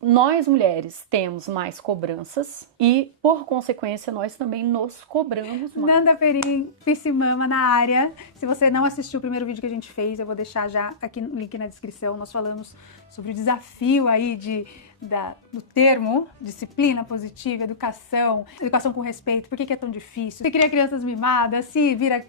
nós mulheres temos mais cobranças e, por consequência, nós também nos cobramos mais. Nanda Perim, Piscimama na área. Se você não assistiu o primeiro vídeo que a gente fez, eu vou deixar já aqui no link na descrição. Nós falamos sobre o desafio aí do termo disciplina positiva, educação com respeito, por que é tão difícil, se cria crianças mimadas, se vira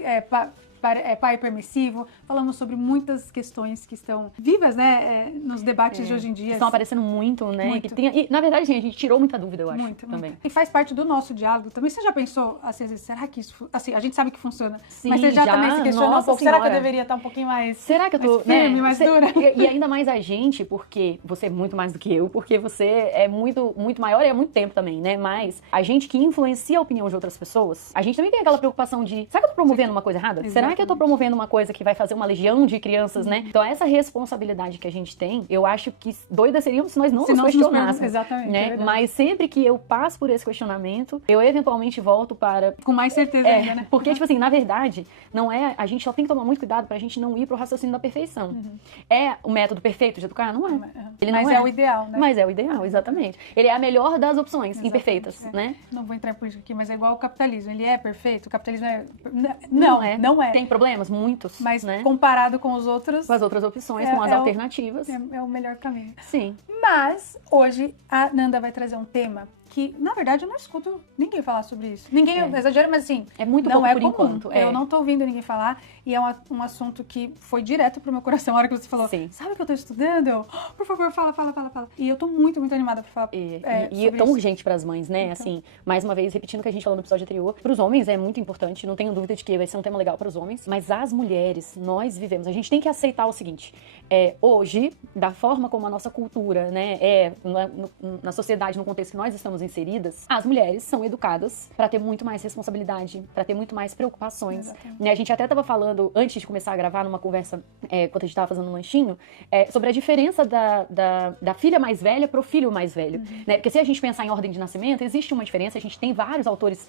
pai permissivo. Falamos sobre muitas questões que estão vivas, né, nos debates de hoje em dia. Estão aparecendo muito, né? Muito. E, na verdade, a gente tirou muita dúvida, eu acho, Muito. também. E faz parte do nosso diálogo também. Você já pensou, assim, será que isso... Assim, a gente sabe que funciona, Sim, mas você já também se questionou um pouco. Será que eu deveria estar um pouquinho mais... Será que eu tô... mais firme, mais dura? E ainda mais a gente, porque você é muito mais do que eu, porque você é muito, muito maior e há muito tempo também, né? Mas a gente que influencia a opinião de outras pessoas, a gente também tem aquela preocupação de, será que eu tô promovendo uma coisa errada? Exatamente. Será que eu tô promovendo uma coisa que vai fazer uma legião de crianças, né? Então essa responsabilidade que a gente tem, eu acho que doida seríamos se nós não nos questionássemos. Exatamente, né? Mas sempre que eu passo por esse questionamento, eu eventualmente volto para... Com mais certeza ainda, né? Porque, tipo assim, na verdade, não é... A gente só tem que tomar muito cuidado pra gente não ir pro raciocínio da perfeição. É o método perfeito de educar? Não é. Ele mas não é o ideal, né? Mas é o ideal, exatamente. Ele é a melhor das opções Exatamente, imperfeitas, né? Não vou entrar em política aqui, mas é igual o capitalismo. Ele é perfeito? O capitalismo é... Não é. Não é. Tem problemas? Muitos, Mas né? comparado com os outros... Com as outras opções, com as alternativas. É o melhor caminho. Sim. Mas, hoje, a Nanda vai trazer um tema que, na verdade, eu não escuto ninguém falar sobre isso. Ninguém exagera, mas assim... É muito não pouco por comum. enquanto. Eu não tô ouvindo ninguém falar. E é um assunto que foi direto pro meu coração. A hora que você falou, Sim. sabe o que eu tô estudando? Eu, por favor, fala. E eu tô muito, muito animada pra falar E sobre tão isso. urgente pras mães, né? Então. Assim, mais uma vez, repetindo o que a gente falou no episódio anterior, pros homens é muito importante, não tenho dúvida de que vai ser um tema legal pros homens, mas as mulheres, nós vivemos, a gente tem que aceitar o seguinte, hoje, da forma como a nossa cultura, né, na sociedade, no contexto que nós estamos inseridas, as mulheres são educadas pra ter muito mais responsabilidade, pra ter muito mais preocupações. Né? A gente até tava falando, antes de começar a gravar numa conversa, quando a gente tava fazendo um lanchinho, sobre a diferença da filha mais velha pro filho mais velho. Né? Porque se a gente pensar em ordem de nascimento, existe uma diferença, a gente tem vários autores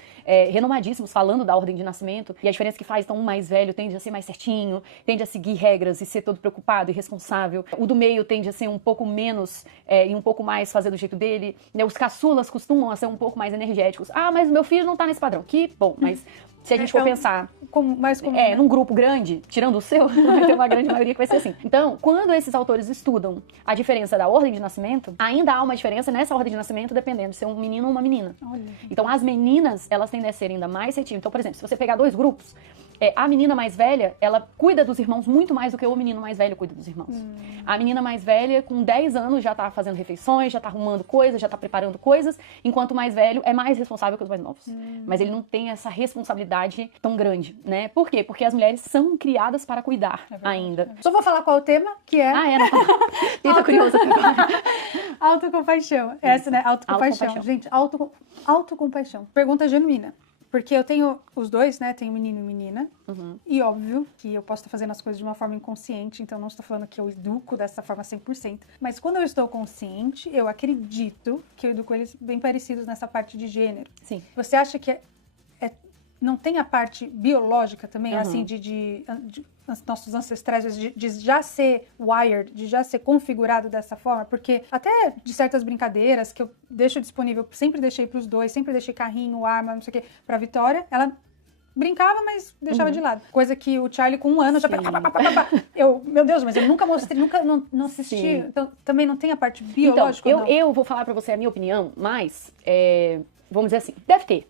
renomadíssimos falando da ordem de nascimento, e a diferença que faz, então, um mais velho tende a ser mais certinho, tende a seguir regras e ser todo preocupado e responsável. O do meio tende a ser um pouco menos e um pouco mais fazer do jeito dele. Né? Os caçulas costumam a ser um pouco mais energéticos. Ah, mas meu filho não tá nesse padrão. Que bom, mas se a gente for pensar num grupo grande, tirando o seu, vai ter uma grande maioria que vai ser assim. Então, quando esses autores estudam a diferença da ordem de nascimento, ainda há uma diferença nessa ordem de nascimento dependendo de ser um menino ou uma menina. Olha. Então, as meninas, elas tendem a ser ainda mais retivas. Então, por exemplo, se você pegar dois grupos, a menina mais velha, ela cuida dos irmãos muito mais do que o menino mais velho cuida dos irmãos. A menina mais velha, com 10 anos, já tá fazendo refeições, já tá arrumando coisas, já tá preparando coisas, enquanto o mais velho é mais responsável que os mais novos. Mas ele não tem essa responsabilidade tão grande, né? Por quê? Porque as mulheres são criadas para cuidar ainda. Só vou falar qual é o tema, que é... Não. Tô curiosa agora. Autocompaixão. Essa, né? Autocompaixão. Gente, autocompaixão. Pergunta genuína. Porque eu tenho os dois, né? Tenho menino e menina. E óbvio que eu posso estar fazendo as coisas de uma forma inconsciente, então não estou falando que eu educo dessa forma 100%. Mas quando eu estou consciente, eu acredito que eu educo eles bem parecidos nessa parte de gênero. Sim. Você acha que não tem a parte biológica também, assim, de nossos ancestrais, de já ser wired, de já ser configurado dessa forma? Porque até de certas brincadeiras que eu deixo disponível, sempre deixei pros dois, sempre deixei carrinho, arma, não sei o quê, pra Vitória, ela brincava, mas deixava de lado. Coisa que o Charlie, com 1 ano, já... meu Deus, mas eu nunca mostrei, não assisti. Sim. Então, também não tem a parte biológica? Então, eu vou falar pra você a minha opinião, mas, vamos dizer assim, deve ter.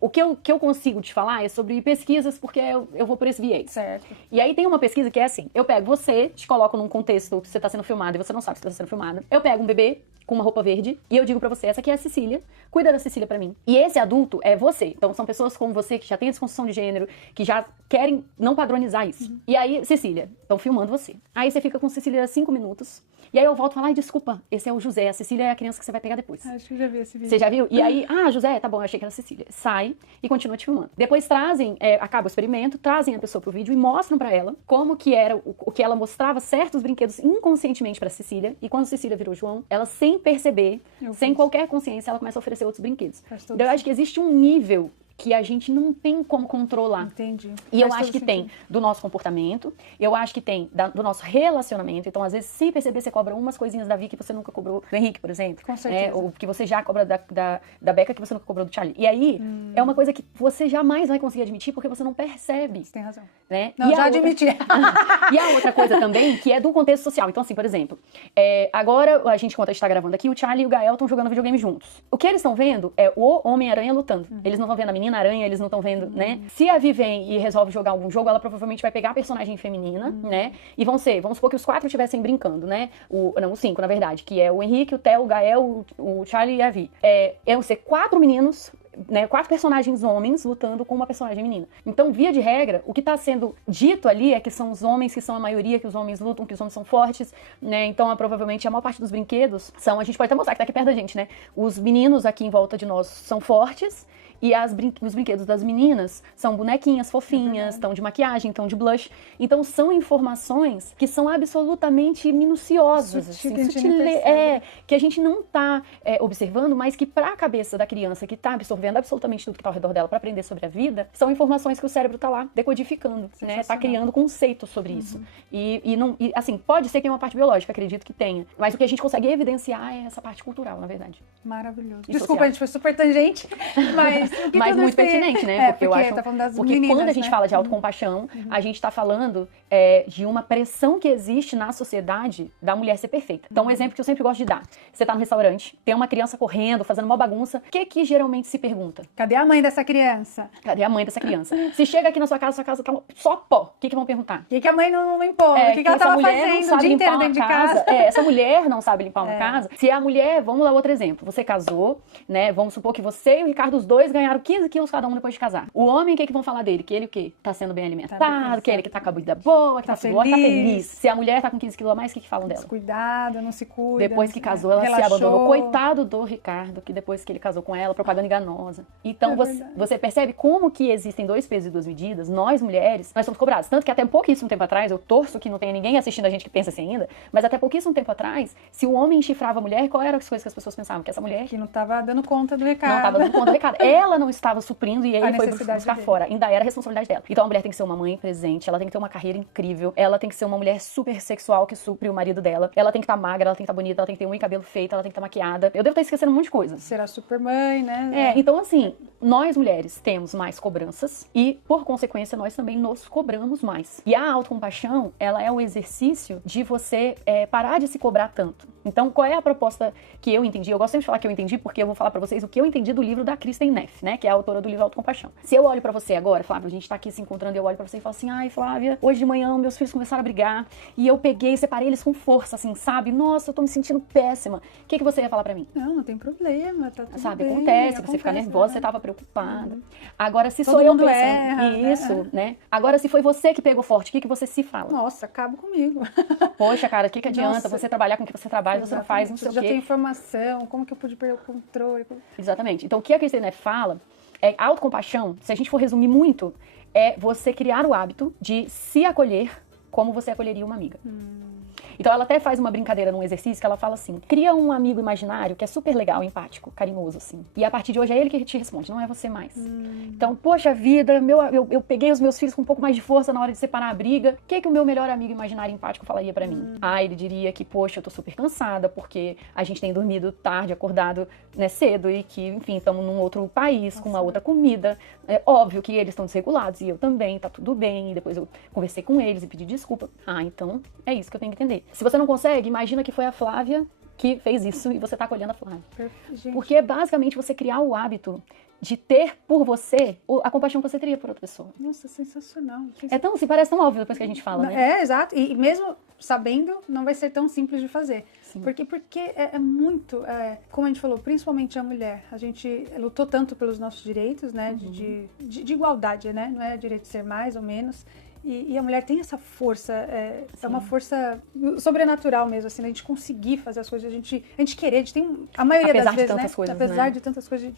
O que eu consigo te falar é sobre pesquisas, porque eu vou por esse viés. Certo. E aí tem uma pesquisa que é assim, eu pego você, te coloco num contexto que você tá sendo filmada e você não sabe que você tá sendo filmada. Eu pego um bebê com uma roupa verde e eu digo pra você, essa aqui é a Cecília, cuida da Cecília pra mim. E esse adulto é você. Então são pessoas como você que já tem desconstrução de gênero, que já querem não padronizar isso. E aí, Cecília, estão filmando você. Aí você fica com Cecília 5 minutos. E aí eu volto e falo, ai, desculpa, esse é o José, a Cecília é a criança que você vai pegar depois. Acho que eu já vi esse vídeo. Você já viu? E aí, José, tá bom, eu achei que era a Cecília. Sai e continua te filmando. Depois trazem, acaba o experimento, trazem a pessoa pro vídeo e mostram pra ela como que era, o que ela mostrava certos brinquedos inconscientemente pra Cecília. E quando Cecília virou João, ela sem perceber, sem qualquer consciência, ela começa a oferecer outros brinquedos. Então eu acho que existe um nível que a gente não tem como controlar. Entendi. E eu acho que tem do nosso comportamento, eu acho que tem do nosso relacionamento. Então, às vezes, sem perceber, você cobra umas coisinhas da Vi que você nunca cobrou do Henrique, por exemplo. Com certeza. Ou que você já cobra da Becca que você nunca cobrou do Charlie. E aí, é uma coisa que você jamais vai conseguir admitir porque você não percebe. Você tem razão. Né? Não, já admiti. E a outra coisa também, que é do contexto social. Então, assim, por exemplo, agora a gente, enquanto a gente tá gravando aqui, o Charlie e o Gael estão jogando videogame juntos. O que eles estão vendo é o Homem-Aranha lutando. Eles não estão vendo a Menina-Aranha, eles não estão vendo, né? Se a Vi vem e resolve jogar algum jogo, ela provavelmente vai pegar a personagem feminina, né? E vamos supor que os 4 estivessem brincando, né? Os 5, na verdade, que é o Henrique, o Theo, o Gael, o Charlie e a Vi. Vão ser 4 meninos, né, 4 personagens homens lutando com uma personagem menina. Então, via de regra, o que está sendo dito ali é que são os homens que são a maioria, que os homens lutam, que os homens são fortes, né? Então, provavelmente, a maior parte dos brinquedos a gente pode até mostrar que tá aqui perto da gente, né? Os meninos aqui em volta de nós são fortes, e os brinquedos das meninas são bonequinhas fofinhas, estão de maquiagem, estão de blush. Então, são informações que são absolutamente minuciosas. Que a gente não está observando, mas que para a cabeça da criança que está absorvendo absolutamente tudo que está ao redor dela para aprender sobre a vida, são informações que o cérebro está lá decodificando, né? Está criando conceitos sobre isso. E assim, pode ser que tenha uma parte biológica, acredito que tenha. Mas o que a gente consegue evidenciar é essa parte cultural, na verdade. Maravilhoso. E Desculpa, social. A gente foi super tangente, mas muito pertinente, né? Porque eu acho tá falando das porque meninas, quando a gente né? fala de autocompaixão, a gente tá falando de uma pressão que existe na sociedade da mulher ser perfeita. Então, um exemplo que eu sempre gosto de dar. Você tá no restaurante, tem uma criança correndo, fazendo uma bagunça. O que geralmente se pergunta? Cadê a mãe dessa criança? Cadê a mãe dessa criança? Se chega aqui na sua casa tá só pó. O que vão perguntar? O que a mãe não limpou? O que ela tava fazendo o dia inteiro dentro de casa? Essa mulher não sabe limpar uma casa. Se a mulher, vamos lá, outro exemplo. Você casou, né? Vamos supor que você e o Ricardo, os dois, ganharam 15 quilos cada um depois de casar. O homem, o que vão falar dele? Que ele o quê? Tá sendo bem alimentado, que ele que tá com a vida boa, que tá feliz. Se a mulher tá com 15 quilos a mais, o que falam dela? Descuidada, não se cuida. Depois que casou, ela se abandonou. Coitado do Ricardo, que depois que ele casou com ela, propaganda enganosa. Então, você percebe como que existem 2 pesos e 2 medidas. Nós, mulheres, nós somos cobradas. Tanto que até pouquíssimo tempo atrás, eu torço que não tenha ninguém assistindo a gente que pensa assim ainda, mas até pouquíssimo tempo atrás, se o homem chifrava a mulher, qual eram as coisas que as pessoas pensavam? Que essa mulher... Que não tava dando conta do recado. Não tava dando conta do recado. Ela não estava suprindo e ele foi buscar fora. Ainda era a responsabilidade dela. Então a mulher tem que ser uma mãe presente, ela tem que ter uma carreira incrível, ela tem que ser uma mulher super sexual que supre o marido dela, ela tem que estar magra, ela tem que estar bonita, ela tem que ter unha e cabelo feito, ela tem que estar maquiada. Eu devo estar esquecendo um monte de coisa. Será super mãe, né? Então assim, nós mulheres temos mais cobranças e, por consequência, nós também nos cobramos mais. E a autocompaixão, ela é o exercício de você parar de se cobrar tanto. Então, qual é a proposta que eu entendi? Eu gosto sempre de falar que eu entendi, porque eu vou falar pra vocês o que eu entendi do livro da Kristin Neff, né? Que é a autora do livro Autocompaixão. Se eu olho pra você agora, Flávia, a gente tá aqui se encontrando e eu olho pra você e falo assim, ai, Flávia, hoje de manhã meus filhos começaram a brigar e eu peguei e separei eles com força, assim, sabe? Nossa, eu tô me sentindo péssima. O que você ia falar pra mim? Não tem problema, tá tudo sabe, bem. Acontece, você fica nervosa, você tava preocupada. Agora, se sou eu pensando isso, né? Agora, se foi você que pegou forte, o que você se fala? Nossa, acaba comigo. Poxa, cara, o que adianta você trabalhar com o que você trabalha, você não faz, não sei o quê. Já tem informação, como que eu pude perder o controle? Exatamente. Então, o que a Kristin Neff fala é autocompaixão, se a gente for resumir muito, é você criar o hábito de se acolher como você acolheria uma amiga. Então ela até faz uma brincadeira num exercício que ela fala assim, cria um amigo imaginário que é super legal, empático, carinhoso, assim. E a partir de hoje é ele que te responde, não é você mais. Então, poxa vida, eu peguei os meus filhos com um pouco mais de força na hora de separar a briga. O que o meu melhor amigo imaginário empático falaria pra mim? Ele diria que, poxa, eu tô super cansada porque a gente tem dormido tarde, acordado, né, cedo e que, enfim, estamos num outro país, com uma outra comida. É óbvio que eles estão desregulados e eu também, tá tudo bem. E depois eu conversei com eles e pedi desculpa. Então é isso que eu tenho que entender. Se você não consegue, imagina que foi a Flávia que fez isso e você tá acolhendo a Flávia. Gente. Porque é basicamente você criar o hábito de ter por você a compaixão que você teria por outra pessoa. Nossa, sensacional. Parece tão óbvio depois que a gente fala, né? Exato. E mesmo sabendo, não vai ser tão simples de fazer. Sim. Porque é muito, como a gente falou, principalmente a mulher. A gente lutou tanto pelos nossos direitos, né? De igualdade, né? Não é direito de ser mais ou menos. E a mulher tem essa força, é uma força sobrenatural mesmo, assim, a gente conseguir fazer as coisas, a gente querer, a gente tem, a maioria apesar das vezes, de tantas né? coisas, apesar né? de tantas coisas,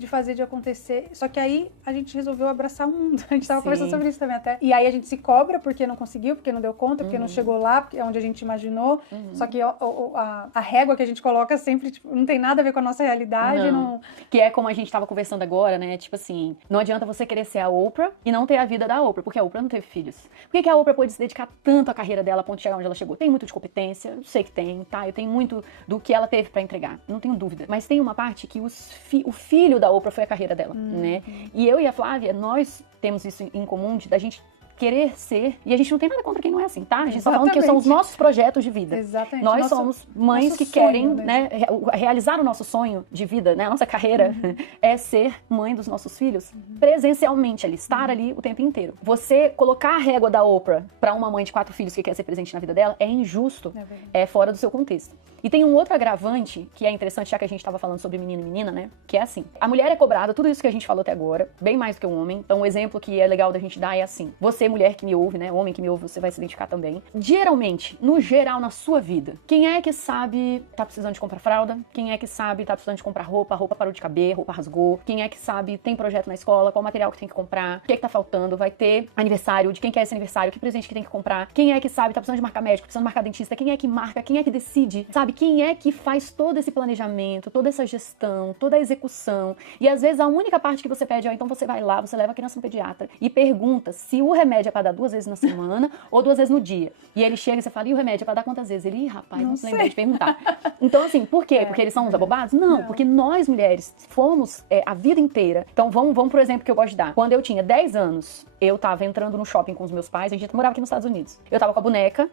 de fazer, de acontecer. Só que aí a gente resolveu abraçar o mundo. A gente tava Sim. conversando sobre isso também até. E aí a gente se cobra porque não conseguiu, porque não deu conta, porque não chegou lá, porque é onde a gente imaginou. Só que a régua que a gente coloca sempre, tipo, não tem nada a ver com a nossa realidade. Não. Que é como a gente tava conversando agora, né? Tipo assim, não adianta você querer ser a Oprah e não ter a vida da Oprah, porque a Oprah não teve filhos. Por que a Oprah pôde se dedicar tanto à carreira dela a ponto de chegar onde ela chegou? Tem muito de competência, eu sei que tem, tá? Eu tenho muito do que ela teve pra entregar, não tenho dúvida. Mas tem uma parte que o filho da Oprah foi a carreira dela, né? E eu e a Flávia, nós temos isso em comum da gente querer ser, e a gente não tem nada contra quem não é assim, tá? A gente tá falando que são os nossos projetos de vida. Exatamente. Nós somos mães que querem, né, realizar o nosso sonho de vida, né? A nossa carreira é ser mãe dos nossos filhos presencialmente ali, estar ali o tempo inteiro. Você colocar a régua da Oprah pra uma mãe de 4 filhos que quer ser presente na vida dela é injusto, é fora do seu contexto. E tem um outro agravante, que é interessante, já que a gente tava falando sobre menino e menina, né? Que é assim, a mulher é cobrada, tudo isso que a gente falou até agora, bem mais do que o homem. Então, o exemplo que é legal da gente dar é assim, você, mulher que me ouve, né? Homem que me ouve, você vai se identificar também. Geralmente, no geral, na sua vida, quem é que sabe tá precisando de comprar fralda? Quem é que sabe tá precisando de comprar roupa? A roupa parou de caber, roupa rasgou? Quem é que sabe tem projeto na escola? Qual material que tem que comprar? O que é que tá faltando? Vai ter aniversário? De quem que é esse aniversário? Que presente que tem que comprar? Quem é que sabe tá precisando de marcar médico? Precisando marcar dentista? Quem é que marca? Quem é que decide? Sabe? Quem é que faz todo esse planejamento, toda essa gestão, toda a execução? E às vezes a única parte que você pede, então você vai lá, você leva a criança no pediatra e pergunta se o remédio é pra dar 2 vezes na semana ou 2 vezes no dia. E ele chega e você fala, e o remédio é pra dar quantas vezes? Ele, rapaz, não lembrei de perguntar. Então, assim, por quê? Porque eles são uns abobados? Não, porque nós, mulheres, fomos a vida inteira. Então, vamos pro exemplo que eu gosto de dar. Quando eu tinha 10 anos, eu tava entrando no shopping com os meus pais, a gente morava aqui nos Estados Unidos. Eu tava com a boneca,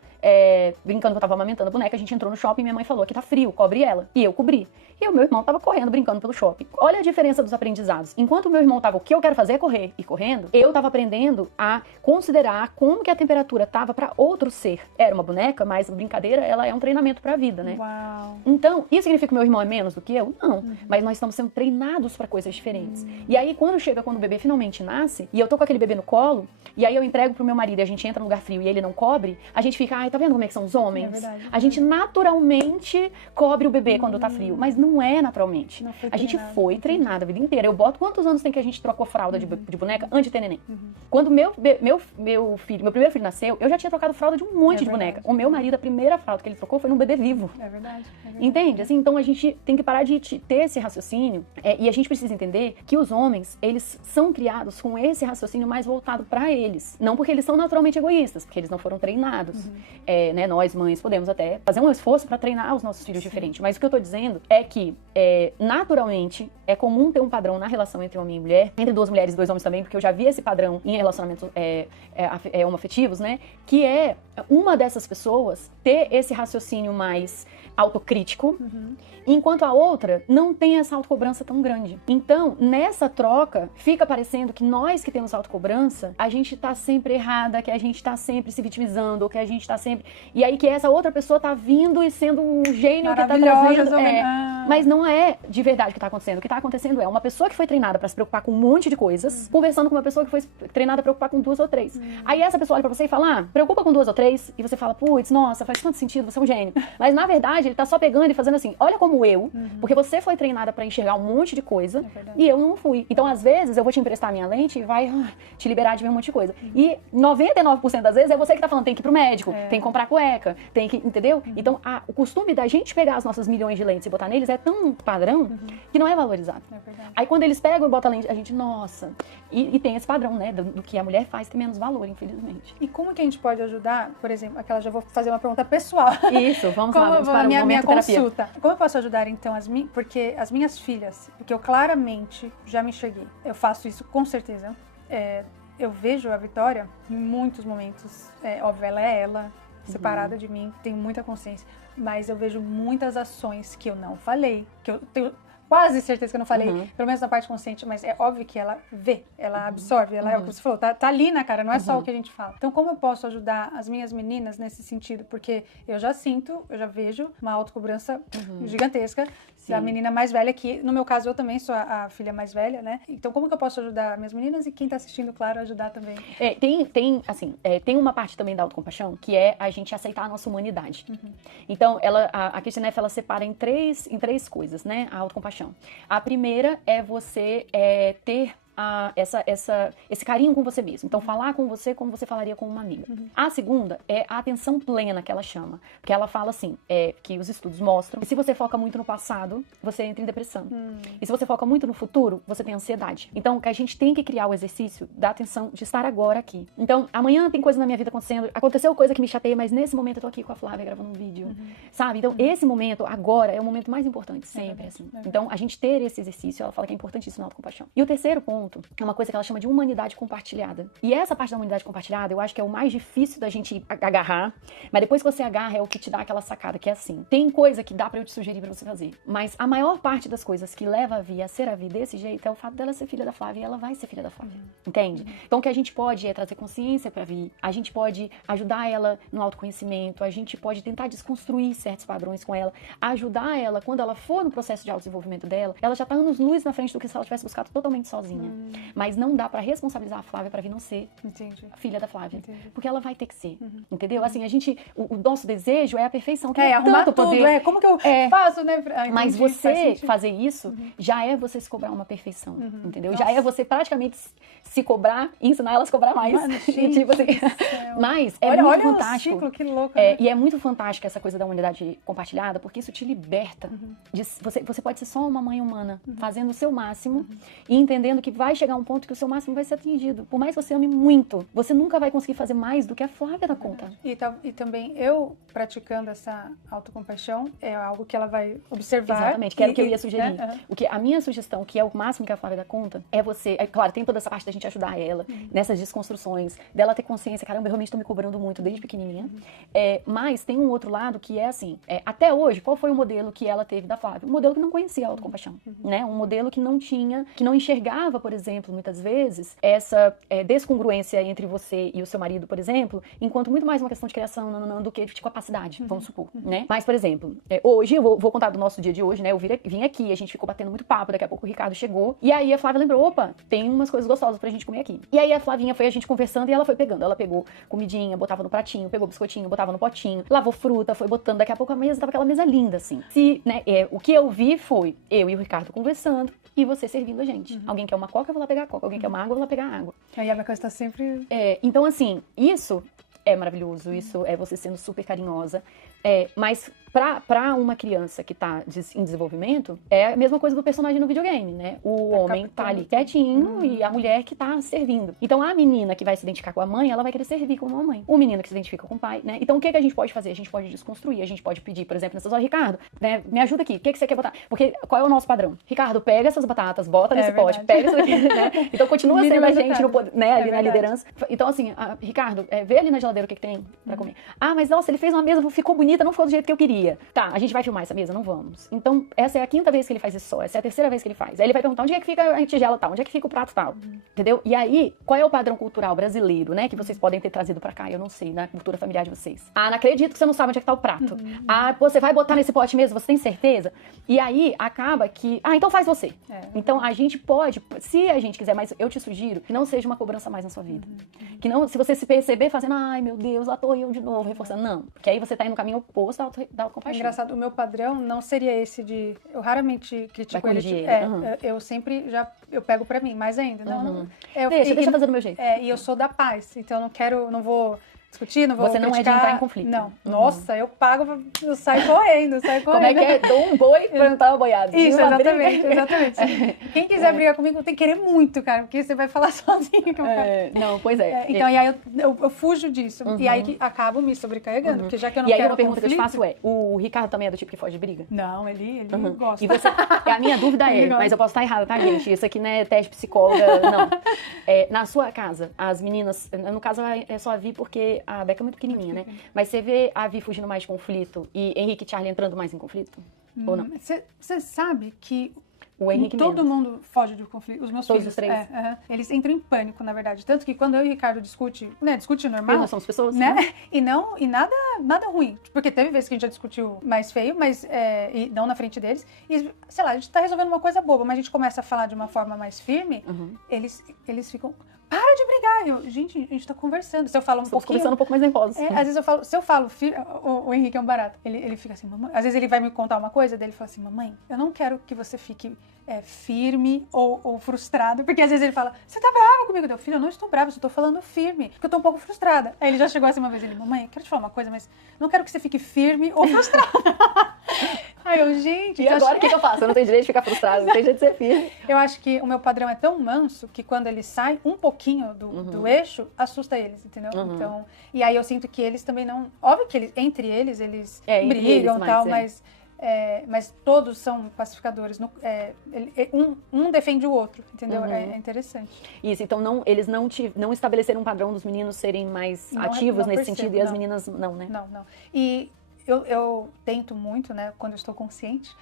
brincando que eu tava amamentando a boneca, a gente entrou no shopping e minha mãe falou que tá frio, cobre ela. E eu cobri. E o meu irmão tava correndo, brincando pelo shopping. Olha a diferença dos aprendizados. Enquanto o meu irmão tava, o que eu quero fazer é correr e correndo, eu tava aprendendo a considerar como que a temperatura tava pra outro ser. Era uma boneca, mas a brincadeira, ela é um treinamento pra vida, né? Uau. Então, isso significa que meu irmão é menos do que eu? Não. Mas nós estamos sendo treinados pra coisas diferentes. E aí, quando o bebê finalmente nasce, e eu tô com aquele bebê no colo, e aí eu entrego pro meu marido e a gente entra num lugar frio e ele não cobre, a gente fica, ai, tá vendo como é que são os homens? É verdade. A gente naturalmente cobre o bebê quando tá frio, mas não é naturalmente. Não foi a gente treinado. foi treinada a vida inteira. Eu boto quantos anos tem que a gente trocou fralda de boneca antes de ter neném? Quando meu primeiro filho nasceu, eu já tinha trocado fralda de um monte de boneca. O meu marido, a primeira fralda que ele trocou foi num bebê vivo. É verdade. Entende? Assim, então a gente tem que parar de ter esse raciocínio e a gente precisa entender que os homens, eles são criados com esse raciocínio mais voltado pra eles. Não porque eles são naturalmente egoístas, porque eles não foram treinados. Né, nós, mães, podemos até fazer um esforço pra treinar os nossos filhos diferentes. Mas o que eu tô dizendo é que, naturalmente, é comum ter um padrão na relação entre homem e mulher, entre 2 mulheres e 2 homens também, porque eu já vi esse padrão em relacionamentos homoafetivos, né? Que é uma dessas pessoas ter esse raciocínio mais autocrítico, enquanto a outra não tem essa autocobrança tão grande. Então, nessa troca, fica parecendo que nós que temos autocobrança, a gente tá sempre errada, que a gente tá sempre se vitimizando, ou que a gente tá sempre... E aí que essa outra pessoa tá vindo e sendo um gênio que tá trazendo... Mas não é de verdade o que tá acontecendo. O que tá acontecendo é uma pessoa que foi treinada pra se preocupar com um monte de coisas, conversando com uma pessoa que foi treinada pra preocupar com 2 ou 3. Aí essa pessoa olha pra você e fala, preocupa com 2 ou 3, e você fala, putz, nossa, faz tanto sentido, você é um gênio. Mas na verdade, ele tá só pegando e fazendo assim, olha como eu, porque você foi treinada pra enxergar um monte de coisa, e eu não fui. Então, às vezes, eu vou te emprestar a minha lente e vai te liberar de ver um monte de coisa. E 99% das vezes é você que tá falando, tem que ir pro médico, tem que comprar cueca, tem que, entendeu? Então, o costume da gente pegar as nossas milhões de lentes e botar neles é tão padrão que não é valorizado. Aí, quando eles pegam e botam a lente, a gente, nossa... E tem esse padrão, né, do que a mulher faz tem menos valor, infelizmente. E como que a gente pode ajudar, por exemplo, já vou fazer uma pergunta pessoal. Isso, vamos lá, vamos para o minha terapia. Consulta. Como eu posso ajudar, então, porque as minhas filhas, porque eu claramente já me enxerguei, eu faço isso com certeza, eu vejo a Vitória em muitos momentos, óbvio, ela é ela, separada de mim, tenho muita consciência, mas eu vejo muitas ações que eu não falei, que eu tenho quase certeza que eu não falei, pelo menos na parte consciente, mas é óbvio que ela vê, ela absorve, ela é o que você falou, tá ali na cara, não é só o que a gente fala. Então, como eu posso ajudar as minhas meninas nesse sentido? Porque eu já sinto, eu já vejo uma autocobrança gigantesca da menina mais velha, que no meu caso eu também sou a filha mais velha, né? Então, como que eu posso ajudar minhas meninas e quem tá assistindo, claro, ajudar também? Tem uma parte também da autocompaixão, que é a gente aceitar a nossa humanidade. Então, a Kristina Neff, ela separa em três coisas, né? A autocompaixão autocompaixão. A primeira é você ter esse carinho com você mesmo. Então, falar com você como você falaria com uma amiga. A segunda é a atenção plena, que ela chama. Porque ela fala assim, que os estudos mostram que se você foca muito no passado, você entra em depressão. E se você foca muito no futuro, você tem ansiedade. Então, que a gente tem que criar o exercício da atenção de estar agora aqui. Então, amanhã tem coisa na minha vida acontecendo, aconteceu coisa que me chateia, mas nesse momento eu tô aqui com a Flávia gravando um vídeo, sabe? Então, esse momento, agora, é o momento mais importante, sempre, assim. Então, a gente ter esse exercício, ela fala que é importantíssimo na autocompaixão. E o terceiro ponto é uma coisa que ela chama de humanidade compartilhada. E essa parte da humanidade compartilhada, eu acho que é o mais difícil da gente agarrar, mas depois que você agarra é o que te dá aquela sacada, que é assim, tem coisa que dá pra eu te sugerir pra você fazer, mas a maior parte das coisas que leva a Vi a ser a Vi desse jeito é o fato dela ser filha da Flávia, e ela vai ser filha da Flávia, entende? Então o que a gente pode é trazer consciência pra Vi, a gente pode ajudar ela no autoconhecimento, a gente pode tentar desconstruir certos padrões com ela, ajudar ela quando ela for no processo de autodesenvolvimento dela, ela já tá anos-luz na frente do que se ela tivesse buscado totalmente sozinha. Mas não dá pra responsabilizar a Flávia pra vir não ser a filha da Flávia. Porque ela vai ter que ser. Entendeu? Assim, o nosso desejo é a perfeição. Que arrumar tanto tudo. Poder, como que eu faço, né? Mas você fazer isso já é você se cobrar uma perfeição. Entendeu? Já é você praticamente se cobrar e ensinar ela a se cobrar mais. Mano, gente, tipo assim. Mas é muito fantástico. Ciclo, que louco, né? E é muito fantástico essa coisa da humanidade compartilhada, porque isso te liberta. Você pode ser só uma mãe humana, fazendo o seu máximo e entendendo que vai chegar um ponto que o seu máximo vai ser atingido. Por mais que você ame muito, você nunca vai conseguir fazer mais do que a Flávia dá conta. E também eu praticando essa autocompaixão é algo que ela vai observar. Exatamente, que era o que eu ia sugerir. A minha sugestão, que é o máximo que a Flávia dá conta, é você... claro, tem toda essa parte da gente ajudar ela nessas desconstruções, dela ter consciência, caramba, eu realmente tô me cobrando muito desde pequenininha. Mas tem um outro lado que é assim, até hoje, qual foi o modelo que ela teve da Flávia? Um modelo que não conhecia a autocompaixão, né? Um modelo que não enxergava, por exemplo, muitas vezes, essa descongruência entre você e o seu marido, por exemplo, enquanto muito mais uma questão de criação do que de capacidade, vamos supor, né? Mas, por exemplo, hoje, eu vou contar do nosso dia de hoje, né? Eu vim aqui, a gente ficou batendo muito papo, daqui a pouco o Ricardo chegou, e aí a Flávia lembrou, opa, tem umas coisas gostosas pra gente comer aqui. E aí a Flavinha foi a gente conversando e ela foi pegando. Ela pegou comidinha, botava no pratinho, pegou biscoitinho, botava no potinho, lavou fruta, foi botando, daqui a pouco a mesa tava aquela mesa linda, assim. O que eu vi foi eu e o Ricardo conversando e você servindo a gente. Alguém quer uma coca, eu vou lá pegar a coca. Alguém quer uma água, eu vou lá pegar a água. Aí a minha coisa tá sempre... Então, assim, isso é maravilhoso, isso é você sendo super carinhosa. Mas pra uma criança que tá em desenvolvimento, é a mesma coisa do personagem no videogame, né? O homem tá ali quietinho e a mulher que tá servindo. Então, a menina que vai se identificar com a mãe, ela vai querer servir como uma mãe. O menino que se identifica com o pai, né? Então, o que a gente pode fazer? A gente pode desconstruir, a gente pode pedir, por exemplo, nessas horas, Ricardo, né? Me ajuda aqui, o que você quer botar? Porque qual é o nosso padrão? Ricardo, pega essas batatas, bota nesse pote, pega isso aqui, né? Então, continua sendo a gente ali na liderança. Então, assim, Ricardo, vê ali na geladeira o que tem pra comer. Ah, mas nossa, ele fez uma mesa, ficou bonita, não ficou do jeito que eu queria. Tá, a gente vai filmar essa mesa? Não vamos. Então, essa é a 5ª vez que ele faz isso só. Essa é a 3ª vez que ele faz. Aí ele vai perguntar onde é que fica a tigela tal, onde é que fica o prato tal. Entendeu? E aí, qual é o padrão cultural brasileiro, né? Que vocês podem ter trazido pra cá, eu não sei, na cultura familiar de vocês. Ah, não acredito que você não sabe onde é que tá o prato. Ah, você vai botar nesse pote mesmo? Você tem certeza? E aí, acaba que... então faz você. Então, a gente pode, se a gente quiser, mas eu te sugiro que não seja uma cobrança mais na sua vida. Que não, se você se perceber fazendo, ai meu Deus, lá tô eu de novo, reforçando. Não, porque aí você tá indo no caminho oposto da autocompaixão. Engraçado, o meu padrão não seria esse de... Eu raramente critico ele. Eu sempre eu pego pra mim, mais ainda. Deixa eu fazer do meu jeito. E eu sou da paz, então não vou discutir, não vou Você não criticar. é de entrar em conflito. Não. Nossa, eu pago, eu saio correndo, Como é que é? Dou um boi pra não estar boiado. Isso, exatamente. Quem quiser brigar comigo tem que querer muito, cara, porque você vai falar sozinho. Não, pois é. Então, e aí eu fujo disso. E aí que acabo me sobrecarregando, porque já que eu não quero E aí uma pergunta conflito, que eu te faço o Ricardo também é do tipo que foge de briga? Não, ele gosta. E você, a minha dúvida mas eu posso estar errada, tá, gente? Isso aqui não é teste psicóloga, não. Na sua casa, as meninas, no caso é só a Vi porque a Beca é muito pequenininha, né? Mas você vê a Vi fugindo mais de conflito e Henrique e Charlie entrando mais em conflito? Ou não? Você sabe que o Henrique todo mundo foge do conflito. Os meus Todos filhos. Os três. Eles entram em pânico, na verdade. Tanto que quando eu e o Ricardo discute normal. Nós somos pessoas, né? E nada ruim. Porque teve vezes que a gente já discutiu mais feio, mas e não na frente deles. E, sei lá, a gente tá resolvendo uma coisa boba, mas a gente começa a falar de uma forma mais firme, eles ficam para de brigar. Gente, a gente tá conversando. Se eu falo Estamos conversando um pouco mais nervosos. Às vezes eu falo, se eu falo, o Henrique é um barato. Ele fica assim, mamãe. Às vezes ele vai me contar uma coisa, daí ele fala assim, mamãe, eu não quero que você fique firme ou frustrada. Porque às vezes ele fala, você tá brava comigo? Filho, eu não estou brava, eu só tô falando firme, porque eu tô um pouco frustrada. Aí ele já chegou assim uma vez, ele, mamãe, eu quero te falar uma coisa, mas não quero que você fique firme ou frustrada. Aí eu, gente... E agora o que eu faço? Eu não tenho direito de ficar frustrada, não tenho jeito de ser firme. Eu acho que o meu padrão é tão manso que quando ele sai um pouquinho do eixo, assusta eles, entendeu? Então, e aí eu sinto que eles também não... Óbvio que entre eles brigam e tal, mas todos são pacificadores. Um defende o outro, entendeu? É interessante. Isso, então eles não estabeleceram um padrão dos meninos serem mais ativos nesse sentido e as meninas não, né? Não. E eu tento muito, né, quando eu estou consciente,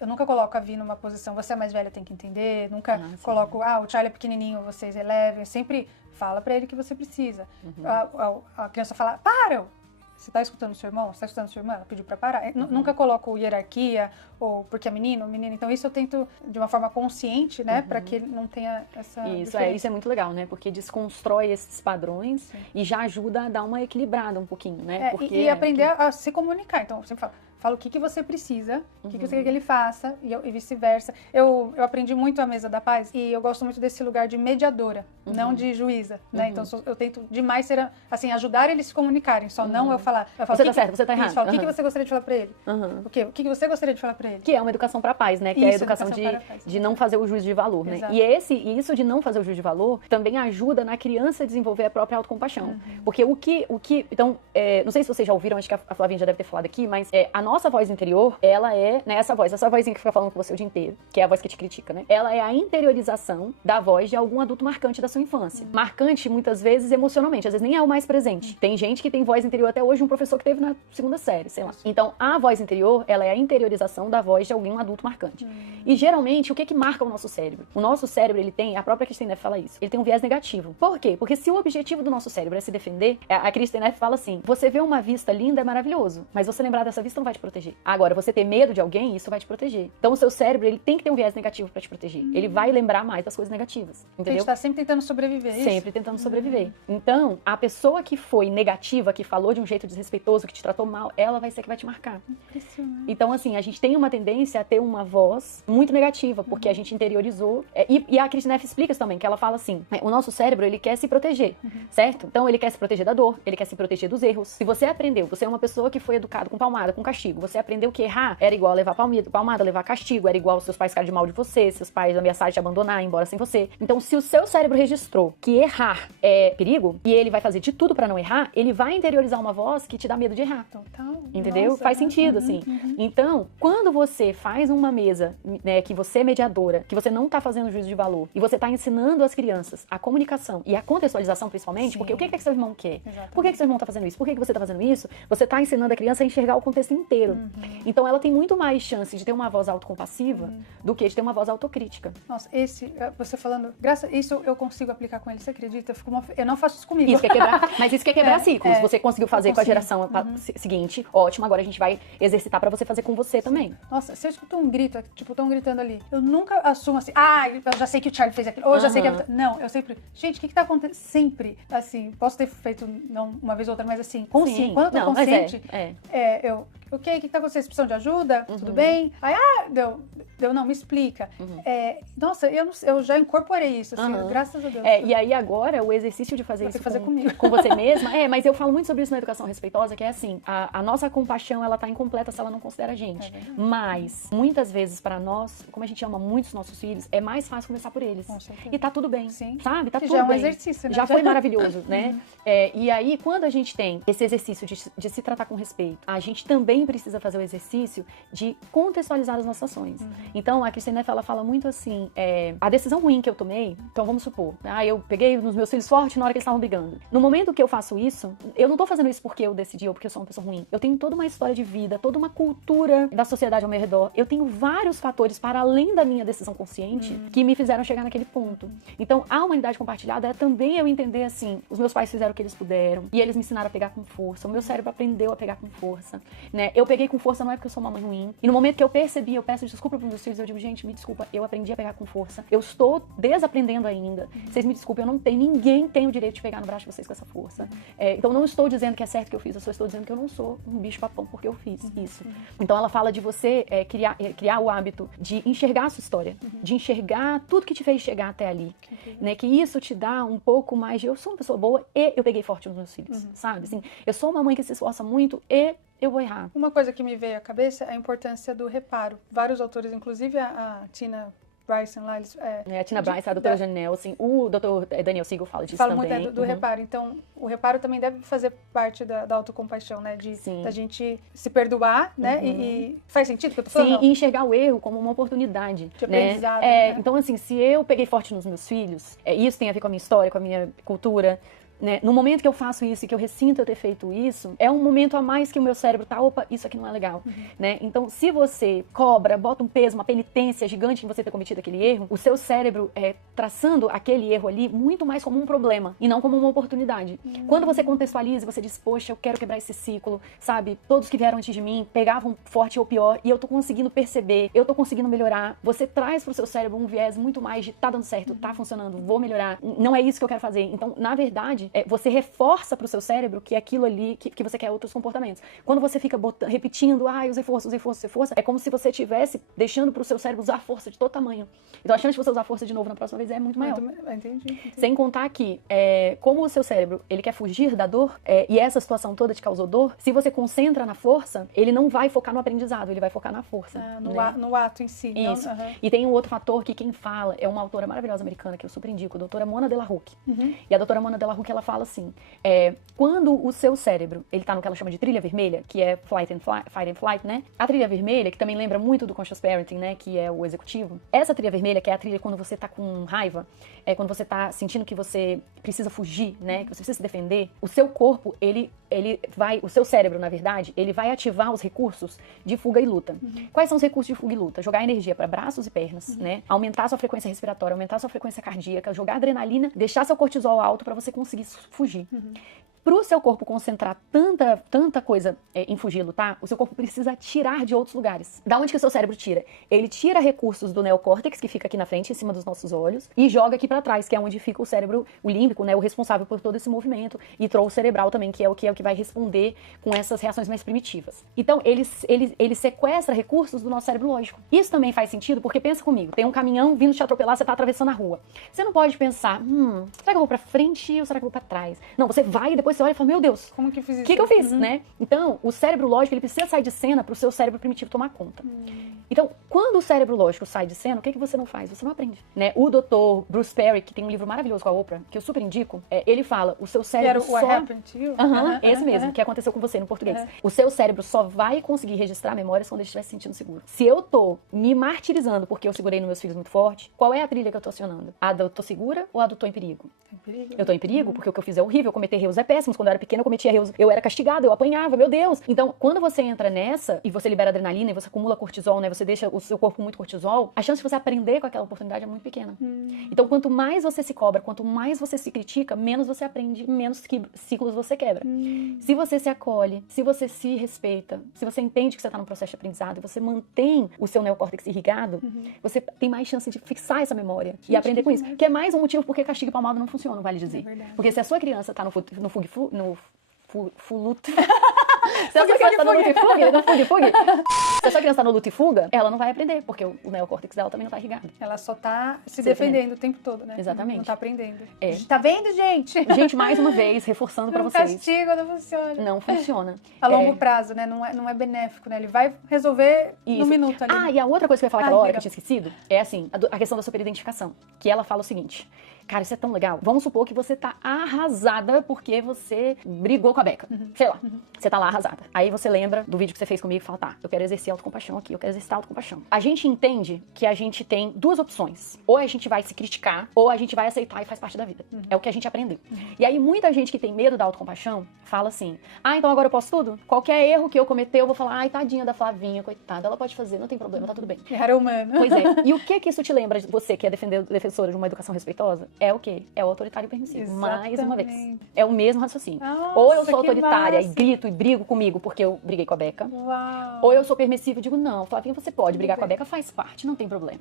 eu nunca coloco a Vi numa posição, você é mais velha, tem que entender, nunca coloco, o Charlie é pequenininho, vocês elevem, sempre fala pra ele que você precisa. A criança fala, para! Você tá escutando seu irmão? Você tá escutando sua irmã? Ela pediu pra parar. Nunca coloco hierarquia, ou porque é menino, menina. Então isso eu tento de uma forma consciente, né? Pra que ele não tenha essa isso é muito legal, né? Porque desconstrói esses padrões e já ajuda a dar uma equilibrada um pouquinho, né? E aprender a se comunicar. Então, eu sempre falo o que você precisa, o que você quer que ele faça, e vice-versa. Eu aprendi muito a Mesa da Paz, e eu gosto muito desse lugar de mediadora, não de juíza, né? Então, eu tento demais ser, assim, ajudar eles se comunicarem, só não eu falar... Você tá certo, você tá errado. Isso, o que você gostaria de falar pra ele? O que você gostaria de falar pra ele? Que é uma educação pra paz, né? Que é a educação de não fazer o juízo de valor, né? Exato. E isso de não fazer o juízo de valor também ajuda na criança a desenvolver a própria autocompaixão. Porque então, não sei se vocês já ouviram, acho que a Flavinha já deve ter falado aqui, mas a nossa voz interior, ela é, né, essa vozinha que fica falando com você o dia inteiro, que é a voz que te critica, né? Ela é a interiorização da voz de algum adulto marcante da sua infância. Marcante, muitas vezes, emocionalmente, às vezes nem é o mais presente. Tem gente que tem voz interior até hoje, um professor que teve na 2ª série, sei lá. Então, a voz interior, ela é a interiorização da voz de algum adulto marcante. E, geralmente, o que marca o nosso cérebro? O nosso cérebro, ele tem, a própria Kristin Neff fala isso, ele tem um viés negativo. Por quê? Porque se o objetivo do nosso cérebro é se defender, a Kristin Neff fala assim, você vê uma vista linda, é maravilhoso, mas você lembrar dessa vista não vai te proteger. Agora, você ter medo de alguém, isso vai te proteger. Então, o seu cérebro, ele tem que ter um viés negativo pra te proteger. Ele vai lembrar mais das coisas negativas, entendeu? A gente tá sempre tentando sobreviver, isso? Sempre tentando sobreviver. Então, a pessoa que foi negativa, que falou de um jeito desrespeitoso, que te tratou mal, ela vai ser que vai te marcar. Impressionante. Então, assim, a gente tem uma tendência a ter uma voz muito negativa, porque a gente interiorizou. E a Kristin Neff explica isso também, que ela fala assim, o nosso cérebro, ele quer se proteger, certo? Então, ele quer se proteger da dor, ele quer se proteger dos erros. Se você aprendeu, você é uma pessoa que foi educada com palmada, com castigo, você aprendeu que errar era igual a levar palmada, levar castigo, era igual seus pais ficarem de mal de você, seus pais ameaçarem te abandonar, ir embora sem você. Então, se o seu cérebro registrou que errar é perigo, e ele vai fazer de tudo pra não errar, ele vai interiorizar uma voz que te dá medo de errar. Total. Entendeu? Nossa, faz sentido, assim. Então, quando você faz uma mesa, né, que você é mediadora, que você não tá fazendo juízo de valor, e você tá ensinando as crianças a comunicação e a contextualização, principalmente, porque o que seu irmão quer? Exatamente. Por que seu irmão tá fazendo isso? Por que você tá fazendo isso? Você tá ensinando a criança a enxergar o contexto inteiro. Então, ela tem muito mais chance de ter uma voz autocompassiva do que de ter uma voz autocrítica. Nossa, você falando, isso eu consigo aplicar com ele, você acredita? Eu não faço isso comigo. Isso quer quebrar, mas isso quer quebrar ciclos. Você conseguiu fazer com a geração seguinte, ótimo, agora a gente vai exercitar pra você fazer com você também. Nossa, se eu escuto um grito, tipo, estão gritando ali, eu nunca assumo assim, eu já sei que o Charlie fez aquilo, ou eu já sei que não, eu sempre, gente, o que tá acontecendo? Sempre, assim, posso ter feito, não uma vez ou outra, mas assim, consciente. Sim. Quando eu tô consciente, o que tá acontecendo? Vocês precisam de ajuda? Tudo bem? Aí, não, me explica. Nossa, eu já incorporei isso, assim, graças a Deus. E aí agora, o exercício de fazer isso comigo. Com você mesma, mas eu falo muito sobre isso na educação respeitosa, que é assim, a nossa compaixão, ela tá incompleta se ela não considera a gente. Mas, muitas vezes, pra nós, como a gente ama muito os nossos filhos, é mais fácil começar por eles. E tá tudo bem, sabe? Tá tudo bem. Já é um exercício, né? Já foi maravilhoso, né? E aí, quando a gente tem esse exercício de se tratar com respeito, a gente também precisa fazer o exercício de contextualizar as nossas ações. Então, a Kristin Neff, ela fala muito assim, a decisão ruim que eu tomei, então vamos supor, eu peguei nos meus filhos forte na hora que eles estavam brigando. No momento que eu faço isso, eu não tô fazendo isso porque eu decidi ou porque eu sou uma pessoa ruim. Eu tenho toda uma história de vida, toda uma cultura da sociedade ao meu redor. Eu tenho vários fatores para além da minha decisão consciente que me fizeram chegar naquele ponto. Então, a humanidade compartilhada é também eu entender assim, os meus pais fizeram o que eles puderam e eles me ensinaram a pegar com força. O meu cérebro aprendeu a pegar com força, né? Eu peguei com força não é porque eu sou uma mãe ruim. E no momento que eu percebi, eu peço desculpa para meus filhos, eu digo, gente, me desculpa, eu aprendi a pegar com força. Eu estou desaprendendo ainda. Vocês me desculpem, eu não tenho, ninguém tem o direito de pegar no braço de vocês com essa força. Então, não estou dizendo que é certo que eu fiz, eu só estou dizendo que eu não sou um bicho-papão porque eu fiz isso. Então, ela fala de você criar o hábito de enxergar a sua história, de enxergar tudo que te fez chegar até ali, né? Que isso te dá um pouco mais de, eu sou uma pessoa boa e eu peguei forte nos meus filhos, sabe? Assim, eu sou uma mãe que se esforça muito e eu vou errar. Uma coisa que me veio à cabeça é a importância do reparo. Vários autores, inclusive a Tina Bryson lá, a Tina Bryson, a doutora Jane Nelson, o doutor Daniel Siegel fala disso também. Fala muito do reparo. Então, o reparo também deve fazer parte da autocompaixão, né? Da gente se perdoar, né? E faz sentido o que eu tô falando? Sim, e enxergar o erro como uma oportunidade. De aprendizado. Né? Então, assim, se eu peguei forte nos meus filhos, isso tem a ver com a minha história, com a minha cultura, né? No momento que eu faço isso e que eu ressinto eu ter feito isso, é um momento a mais que o meu cérebro tá, opa, isso aqui não é legal, né? Então, se você cobra, bota um peso, uma penitência gigante em você ter cometido aquele erro, o seu cérebro traçando aquele erro ali muito mais como um problema e não como uma oportunidade. Quando você contextualiza, você diz, poxa, eu quero quebrar esse ciclo, sabe? Todos que vieram antes de mim pegavam forte ou pior e eu tô conseguindo perceber, eu tô conseguindo melhorar. Você traz pro seu cérebro um viés muito mais de tá dando certo, tá funcionando, vou melhorar. Não é isso que eu quero fazer. Então, na verdade, você reforça pro seu cérebro que aquilo ali, que você quer outros comportamentos. Quando você fica repetindo, usei força, é como se você estivesse deixando pro seu cérebro usar força de todo tamanho. Então a chance de você usar força de novo na próxima vez é muito maior. Entendi. Sem contar que, como o seu cérebro, ele quer fugir da dor, e essa situação toda te causou dor, se você concentra na força, ele não vai focar no aprendizado, ele vai focar na força. No ato em si. Isso. E tem um outro fator que quem fala é uma autora maravilhosa americana, que eu super indico, a doutora Mona Delahouque. E a doutora Mona Delahouque, ela fala assim, quando o seu cérebro, ele tá no que ela chama de trilha vermelha, que é fight and flight, né? A trilha vermelha, que também lembra muito do conscious parenting, né? Que é o executivo. Essa trilha vermelha, que é a trilha quando você tá com raiva, quando você tá sentindo que você precisa fugir, né? Que você precisa se defender, o seu corpo, o seu cérebro, na verdade, ele vai ativar os recursos de fuga e luta. Quais são os recursos de fuga e luta? Jogar energia para braços e pernas, né? Aumentar sua frequência respiratória, aumentar sua frequência cardíaca, jogar adrenalina, deixar seu cortisol alto para você conseguir fugir. Para o seu corpo concentrar tanta coisa em fugir e lutar, o seu corpo precisa tirar de outros lugares. Da onde que o seu cérebro tira? Ele tira recursos do neocórtex, que fica aqui na frente, em cima dos nossos olhos, e joga aqui para trás, que é onde fica o cérebro, o límbico, né, o responsável por todo esse movimento, e tronco cerebral também, que é o que vai responder com essas reações mais primitivas. Então, ele sequestra recursos do nosso cérebro lógico. Isso também faz sentido, porque pensa comigo, tem um caminhão vindo te atropelar, você tá atravessando a rua. Você não pode pensar, será que eu vou para frente ou será que eu vou para trás? Não, você vai e depois você olha e fala, meu Deus, como que eu fiz isso? O que eu fiz, né? Então, o cérebro lógico, ele precisa sair de cena para o seu cérebro primitivo tomar conta. Então, quando o cérebro lógico sai de cena, o que você não faz? Você não aprende, né? O Dr. Bruce Perry, que tem um livro maravilhoso com a Oprah, que eu super indico, ele fala, o seu cérebro só... What happened to you? Esse mesmo, que aconteceu com você no português. O seu cérebro só vai conseguir registrar memórias quando ele estiver se sentindo seguro. Se eu tô me martirizando porque eu segurei nos meus filhos muito forte, qual é a trilha que eu tô acionando? A do tô segura ou a do tô em perigo? Eu tô em perigo porque o que eu fiz é horrível, cometer erros é péssimo. Quando eu era pequena, eu cometia erros, eu era castigada, eu apanhava, meu Deus. Então, quando você entra nessa e você libera adrenalina e você acumula cortisol, né? Você deixa o seu corpo muito cortisol, a chance de você aprender com aquela oportunidade é muito pequena. Então, quanto mais você se cobra, quanto mais você se critica, menos você aprende, menos ciclos você quebra. Se você se acolhe, se você se respeita, se você entende que você tá num processo de aprendizado e você mantém o seu neocórtex irrigado, você tem mais chance de fixar essa memória e aprender com isso. Que é mais um motivo porque castigo e palmada não funciona, vale dizer. Porque se a sua criança tá no fuluto. Se a sua criança tá no luta e fuga, se a sua criança tá no luta e fuga, ela não vai aprender, porque o neocórtex dela também não tá irrigado. Ela só tá se defendendo o tempo todo, né? Exatamente. Não tá aprendendo. Tá vendo, gente? Gente, mais uma vez, reforçando pra vocês. Castigo não funciona. Não funciona. A longo prazo, né? Não é benéfico, né? Ele vai resolver no minuto ali. E a outra coisa que eu ia falar aquela hora, que eu tinha esquecido, é assim, a questão da superidentificação. Que ela fala o seguinte, cara, isso é tão legal. Vamos supor que você tá arrasada porque você brigou com a Beca. Sei lá. Você tá lá arrasada. Aí você lembra do vídeo que você fez comigo e fala, tá, eu quero exercer autocompaixão aqui, eu quero exercitar autocompaixão. A gente entende que a gente tem duas opções. Ou a gente vai se criticar, ou a gente vai aceitar e faz parte da vida. É o que a gente aprendeu. E aí muita gente que tem medo da autocompaixão fala assim, então agora eu posso tudo? Qualquer erro que eu cometer, eu vou falar, tadinha da Flavinha, coitada, ela pode fazer, não tem problema, tá tudo bem. Era humano. Pois é. E o que isso te lembra de você, que é defensora de uma educação respeitosa? É o quê? É o autoritário e permissivo. Exatamente. Mais uma vez. É o mesmo raciocínio. Nossa, ou eu sou autoritária e grito e brigo brigo comigo porque eu briguei com a Beca. Uau. Ou eu sou permissiva e digo, não, Flavinha, você pode brigar com a Beca, faz parte, não tem problema.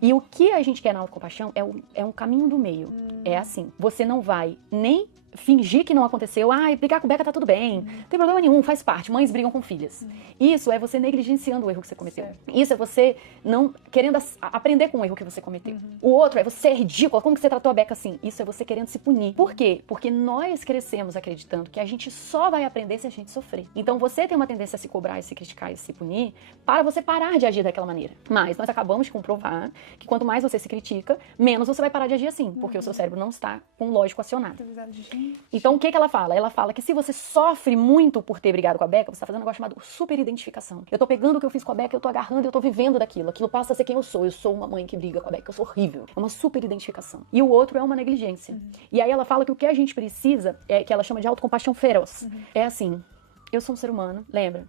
E o que a gente quer na autocompaixão é um caminho do meio. É assim, você não vai nem fingir que não aconteceu. Brigar com Beca tá tudo bem. Não tem problema nenhum, faz parte. Mães brigam com filhas. Isso é você negligenciando o erro que você cometeu. Isso é você não querendo aprender com o erro que você cometeu. O outro é você é ridícula. Como que você tratou a Beca assim? Isso é você querendo se punir. Por quê? Porque nós crescemos acreditando que a gente só vai aprender se a gente sofrer. Então você tem uma tendência a se cobrar, a se criticar e se punir para você parar de agir daquela maneira. Mas nós acabamos de comprovar que quanto mais você se critica, menos você vai parar de agir assim. Porque o seu cérebro não está com o lógico acionado. Então, o que ela fala? Ela fala que se você sofre muito por ter brigado com a Beca, você tá fazendo um negócio chamado superidentificação. Eu tô pegando o que eu fiz com a Beca, eu tô agarrando e eu tô vivendo daquilo. Aquilo passa a ser quem eu sou. Eu sou uma mãe que briga com a Beca, eu sou horrível. É uma superidentificação. E o outro é uma negligência. E aí ela fala que o que a gente precisa, que ela chama de autocompaixão feroz. É assim, eu sou um ser humano, lembra?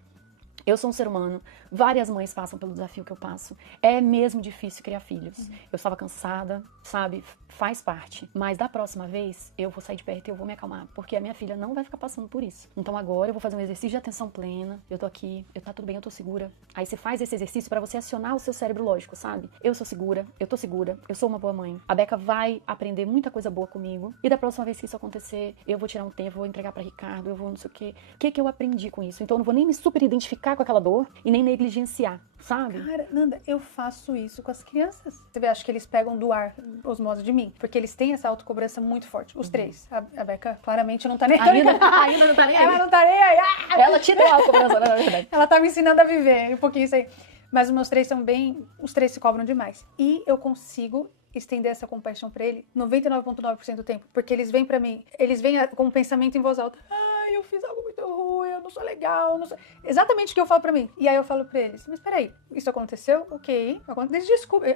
Eu sou um ser humano, várias mães passam pelo desafio que eu passo. É mesmo difícil criar filhos. Eu estava cansada, sabe? Faz parte. Mas da próxima vez, eu vou sair de perto e eu vou me acalmar. Porque a minha filha não vai ficar passando por isso. Então agora eu vou fazer um exercício de atenção plena. Eu tô aqui, tá tudo bem, eu tô segura. Aí você faz esse exercício pra você acionar o seu cérebro lógico, sabe? Eu sou segura, eu tô segura, eu sou uma boa mãe. A Beca vai aprender muita coisa boa comigo. E da próxima vez que isso acontecer, eu vou tirar um tempo, vou entregar pra Ricardo, eu vou não sei o quê. O que eu aprendi com isso? Então eu não vou nem me super identificar com aquela dor e nem negligenciar, sabe? Cara, Nanda, eu faço isso com as crianças. Você vê, acho que eles pegam do ar osmose de mim, porque eles têm essa autocobrança muito forte. Os três. A Beca claramente não tá nem ainda não tá nem aí. Ela não tá nem aí. Ela te deu autocobrança, na verdade. Ela tá me ensinando a viver um pouquinho isso aí. Mas os meus três são bem... Os três se cobram demais. E eu consigo estender essa compaixão pra ele 99,9% do tempo. Porque eles vêm pra mim, eles vêm com um pensamento em voz alta. Eu fiz algo muito ruim, eu não sou legal, não sou... Exatamente o que eu falo pra mim. E aí eu falo pra eles, mas peraí, isso aconteceu? Ok. Desculpa.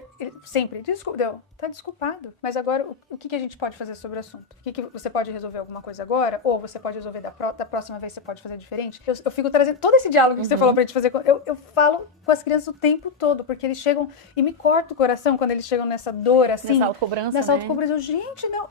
Sempre, desculpa. Deu. Tá desculpado. Mas agora, o que a gente pode fazer sobre o assunto? O que você pode resolver alguma coisa agora? Ou você pode resolver da próxima vez, você pode fazer diferente? Eu fico trazendo todo esse diálogo que você falou pra gente fazer. Eu falo com as crianças o tempo todo, porque eles chegam e me cortam o coração quando eles chegam nessa dor, assim. Nessa autocobrança, Nessa autocobrança. Eu, gente, não...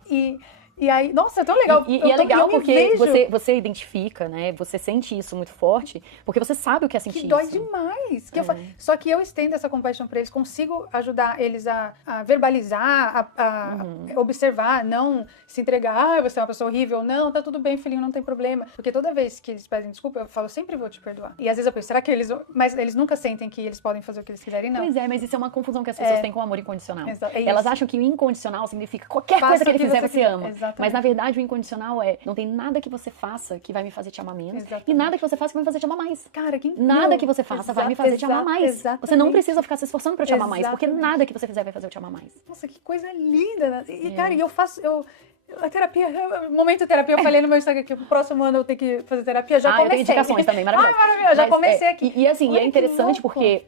E aí, nossa, é tão legal. E é legal porque você identifica, né? Você sente isso muito forte, porque você sabe o que é sentir que dói isso. Demais. Só que eu estendo essa compaixão pra eles, consigo ajudar eles a verbalizar, a observar, não se entregar, você é uma pessoa horrível, não, tá tudo bem, filhinho, não tem problema. Porque toda vez que eles pedem desculpa, eu falo, sempre vou te perdoar. E às vezes eu penso, será que eles... Mas eles nunca sentem que eles podem fazer o que eles quiserem, não. Pois é, mas isso é uma confusão que as pessoas têm com o amor incondicional. É Elas acham que o incondicional significa qualquer coisa que ele fizer, você ama. Exatamente. Mas na verdade o incondicional não tem nada que você faça que vai me fazer te amar menos. Exatamente. E nada que você faça que vai me fazer te amar mais. Cara, nada que você faça vai me fazer te amar mais. Exatamente. Você não precisa ficar se esforçando pra te amar mais, porque nada que você fizer vai fazer eu te amar mais. Nossa, que coisa linda, né? E cara, a terapia, momento terapia, eu falei no meu Instagram que o próximo ano eu tenho que fazer terapia, já comecei. Eu tenho indicações também, maravilhoso. Maravilhoso, já comecei aqui. E assim, é interessante porque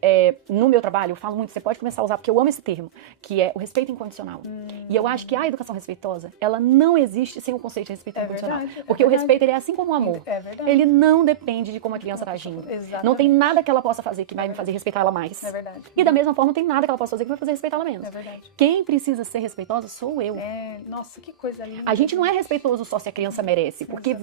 no meu trabalho eu falo muito, você pode começar a usar, porque eu amo esse termo, que é o respeito incondicional. E eu acho que a educação respeitosa, ela não existe sem o conceito de respeito incondicional. Verdade, porque o respeito, ele é assim como o amor. É verdade. Ele não depende de como a criança tá agindo. Exatamente. Não tem nada que ela possa fazer que vai me fazer respeitar ela mais. É verdade. E da mesma forma, não tem nada que ela possa fazer que vai fazer respeitar ela menos. É verdade. Quem precisa ser respeitosa sou eu. Nossa, que coisa linda. A gente não é respeitoso só se a criança merece, porque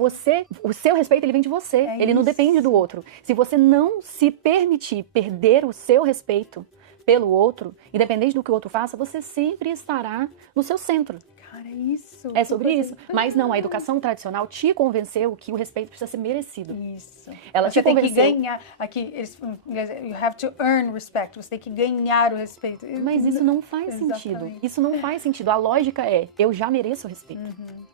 o seu respeito, ele vem de você, ele não depende do outro. Se você não se permitir perder o seu respeito pelo outro, independente do que o outro faça, você sempre estará no seu centro. Cara, é isso. É sobre isso. Mas não, a educação tradicional te convenceu que o respeito precisa ser merecido. Isso. Ela você te tem convenceu. que ganhar. Aqui, you have to earn respect. Você tem que ganhar o respeito. Mas isso não faz sentido. Isso não faz sentido. A lógica é, eu já mereço o respeito.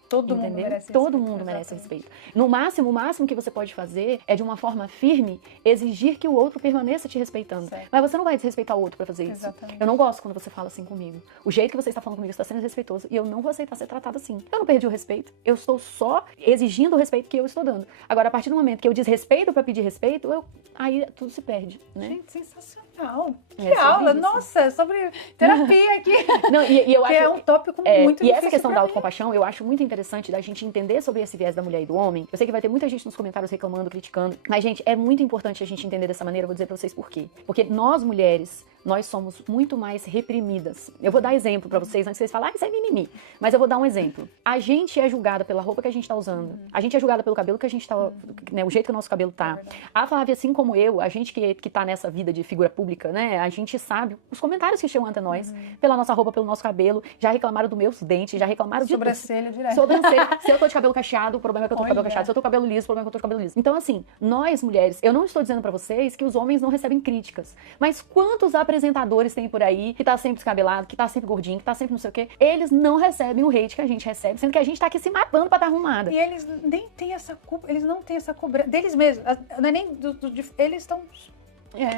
Todo mundo merece respeito. Todo mundo merece respeito. No máximo, o máximo que você pode fazer é, de uma forma firme, exigir que o outro permaneça te respeitando. Certo. Mas você não vai desrespeitar o outro pra fazer isso. Exatamente. Eu não gosto quando você fala assim comigo. O jeito que você está falando comigo está sendo desrespeitoso e eu não vou aceitar ser tratada assim. Eu não perdi o respeito. Eu estou só exigindo o respeito que eu estou dando. Agora, a partir do momento que eu desrespeito pra pedir respeito, aí tudo se perde, né? Gente, sensacional. Não, que aula! Nossa, sobre terapia aqui. Não, e eu acho, é um tópico muito difícil. E essa questão da autocompaixão, eu acho muito interessante da gente entender sobre esse viés da mulher e do homem. Eu sei que vai ter muita gente nos comentários reclamando, criticando, mas, gente, é muito importante a gente entender dessa maneira. Eu vou dizer pra vocês por quê. Porque nós, mulheres, nós somos muito mais reprimidas. Eu vou dar exemplo pra vocês, antes que vocês falem, isso é mimimi. Mas eu vou dar um exemplo. A gente é julgada pela roupa que a gente tá usando. A gente é julgada pelo cabelo que a gente tá, né, o jeito que o nosso cabelo tá. A Flávia, assim como eu, a gente que tá nessa vida de figura pública, né, a gente sabe os comentários que chegam até nós, pela nossa roupa, pelo nosso cabelo, já reclamaram dos meus dentes, já reclamaram de sobrancelha direto. Sobrancelha. Se eu tô de cabelo cacheado, o problema é que eu tô com cabelo cacheado. Se eu tô com cabelo liso, o problema é que eu tô com cabelo liso. Então, assim, nós mulheres, eu não estou dizendo pra vocês que os homens não recebem críticas, mas quantos apresentadores tem por aí que tá sempre descabelado, que tá sempre gordinho, que tá sempre não sei o quê, eles não recebem o hate que a gente recebe, sendo que a gente tá aqui se matando pra estar arrumada. E eles nem têm essa culpa, eles não têm essa cobrança deles mesmos, não é nem eles estão...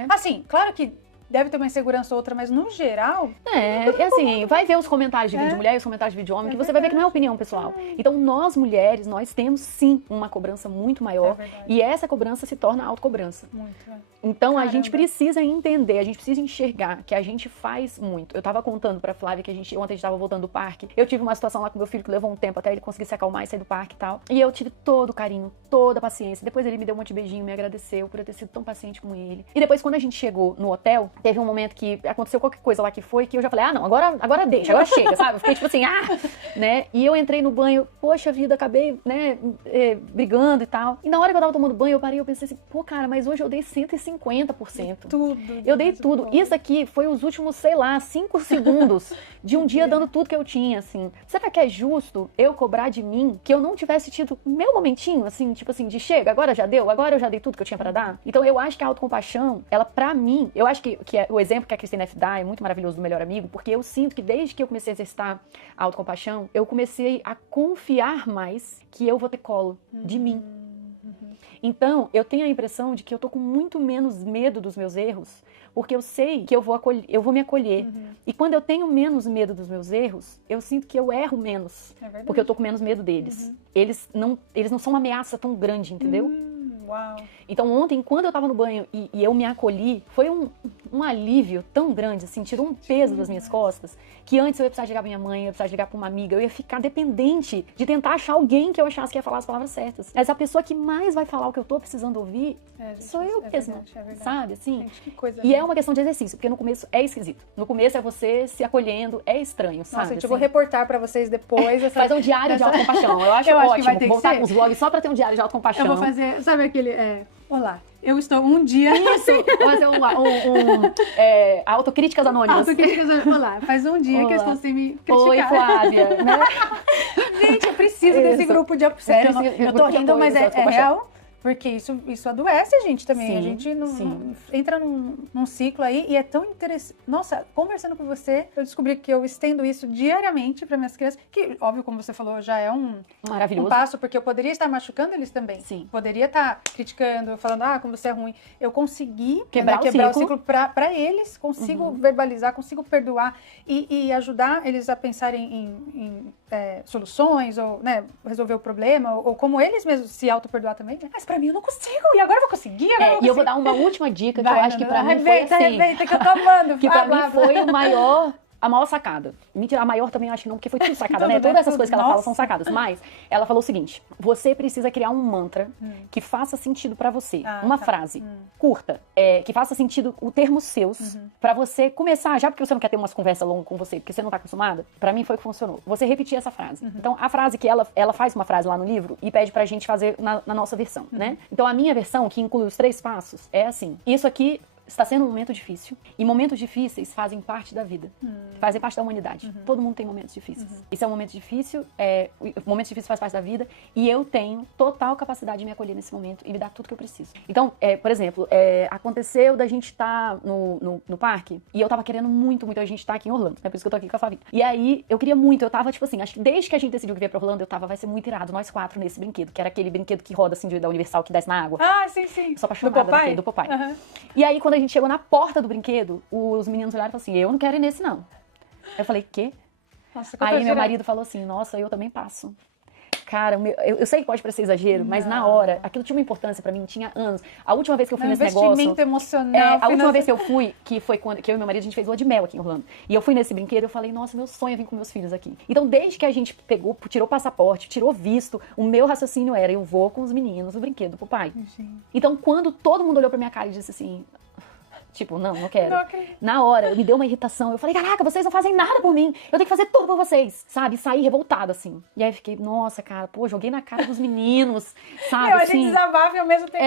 Assim, claro que deve ter uma insegurança ou outra, mas no geral... E assim, vai ver os comentários de vídeo de mulher e os comentários de vídeo de homem, que você vai ver que não é opinião pessoal. Então, nós mulheres, nós temos sim uma cobrança muito maior, e essa cobrança se torna autocobrança. Muito, Então, a gente precisa entender, a gente precisa enxergar que a gente faz muito. Eu tava contando pra Flávia que ontem a gente tava voltando do parque, eu tive uma situação lá com meu filho que levou um tempo até ele conseguir se acalmar e sair do parque e tal, e eu tive todo o carinho, toda a paciência. Depois ele me deu um monte de beijinho, me agradeceu por eu ter sido tão paciente com ele. E depois, quando a gente chegou no hotel, teve um momento que aconteceu qualquer coisa lá que foi, que eu já falei, não, agora deixa, agora chega, sabe? Eu fiquei tipo assim, né? E eu entrei no banho, poxa vida, acabei, né, brigando e tal. E na hora que eu tava tomando banho, eu parei, eu pensei assim, pô, cara, mas hoje eu dei 150%. Tudo. Eu dei tudo. Isso aqui foi os últimos, sei lá, 5 segundos de um dia dando tudo que eu tinha, assim. Será que é justo eu cobrar de mim que eu não tivesse tido meu momentinho, assim, tipo assim, de chega, agora já deu, agora eu já dei tudo que eu tinha pra dar? Então eu acho que a autocompaixão, ela pra mim, eu acho que o exemplo que a Christine F. dá é muito maravilhoso do Melhor Amigo, porque eu sinto que desde que eu comecei a exercitar a autocompaixão, eu comecei a confiar mais que eu vou ter colo de mim. Então, eu tenho a impressão de que eu tô com muito menos medo dos meus erros, porque eu sei que eu vou me acolher. E quando eu tenho menos medo dos meus erros, eu sinto que eu erro menos, porque eu tô com menos medo deles. Eles não são uma ameaça tão grande, entendeu? Uau. Então ontem, quando eu tava no banho e eu me acolhi, foi um alívio tão grande, assim, tirou um peso das minhas costas, que antes eu ia precisar ligar pra minha mãe, eu ia precisar ligar pra uma amiga, eu ia ficar dependente de tentar achar alguém que eu achasse que ia falar as palavras certas. Mas a pessoa que mais vai falar o que eu tô precisando ouvir sou eu mesma, sabe, assim? Gente, que coisa e é uma questão de exercício, porque no começo é esquisito. No começo é você se acolhendo, é estranho, sabe? Nossa, eu vou reportar pra vocês depois. Fazer um diário de autocompaixão. Eu acho ótimo, que vai ter voltar que ser. com os vlogs só pra ter um diário de autocompaixão. Eu vou fazer, sabe aquele... Olá, eu estou um dia... Isso, vou fazer autocríticas anônimas. Autocríticas anônimas. Olá, faz um dia que eu estou sem me criticar. Oi, Flávia. Né? Gente, eu preciso desse grupo de... Sério, eu tô rindo, mas é real. Porque isso adoece a gente também. Sim, a gente entra num ciclo aí e é tão interessante. Nossa, conversando com você, eu descobri que eu estendo isso diariamente para minhas crianças, que, óbvio, como você falou, já é um passo, porque eu poderia estar machucando eles também. Sim. Poderia estar criticando, falando, como você é ruim. Eu consegui quebrar o ciclo para eles, consigo verbalizar, consigo perdoar e ajudar eles a pensarem em soluções, ou resolver o problema, ou como eles mesmos se auto-perdoar também. Mas pra mim eu não consigo, e agora eu vou conseguir. E eu vou dar uma última dica que eu acho que pra mim foi assim. Arrebenta, que eu tô amando. Que pra mim foi a maior sacada. Mentira, a maior também acho que não, porque foi tudo sacada, né? Todas essas coisas que ela fala são sacadas. Mas ela falou o seguinte: você precisa criar um mantra que faça sentido pra você. Uma frase curta, que faça sentido, o termo seus, pra você começar, já porque você não quer ter umas conversas longas com você, porque você não tá acostumada, pra mim foi o que funcionou. Você repetir essa frase. Então, a frase que ela faz uma frase lá no livro e pede pra gente fazer na nossa versão, né? Então, a minha versão, que inclui os 3 passos, é assim: isso aqui está sendo um momento difícil. E momentos difíceis fazem parte da vida. Fazem parte da humanidade. Todo mundo tem momentos difíceis. Isso é um momento difícil, momentos difíceis faz parte da vida, e eu tenho total capacidade de me acolher nesse momento e me dar tudo que eu preciso. Então, por exemplo, aconteceu da gente estar no parque, e eu tava querendo muito a gente estar aqui em Orlando, né? Por isso que eu tô aqui com a Flavinha. E aí, eu queria muito, eu tava tipo assim, acho que desde que a gente decidiu que vir pra Orlando, eu tava, vai ser muito irado, nós 4 nesse brinquedo, que era aquele brinquedo que roda assim, da Universal, que desce na água. Sim. Eu sou apaixonada do Popeye. E aí, quando a gente chegou na porta do brinquedo, os meninos olharam e falaram assim: eu não quero ir nesse, não. Eu falei: quê? Nossa, aí meu marido falou assim: nossa, eu também passo. cara, eu sei que pode parecer exagero, mas na hora, aquilo tinha uma importância pra mim, tinha anos. A última vez que eu fui nesse negócio... investimento emocional. A última vez que eu fui, que foi quando que eu e meu marido, a gente fez lua de mel aqui em Orlando. E eu fui nesse brinquedo, eu falei, nossa, meu sonho é vir com meus filhos aqui. Então, desde que a gente pegou, tirou o passaporte, tirou visto, o meu raciocínio era, eu vou com os meninos no brinquedo pro pai. Então, quando todo mundo olhou pra minha cara e disse assim... Tipo, não quero. Na hora, me deu uma irritação. Eu falei, caraca, vocês não fazem nada por mim. Eu tenho que fazer tudo por vocês, sabe? Saí revoltada, assim. E aí fiquei, nossa, cara, pô, joguei na cara dos meninos, sabe? A gente desabafa e ao mesmo tempo...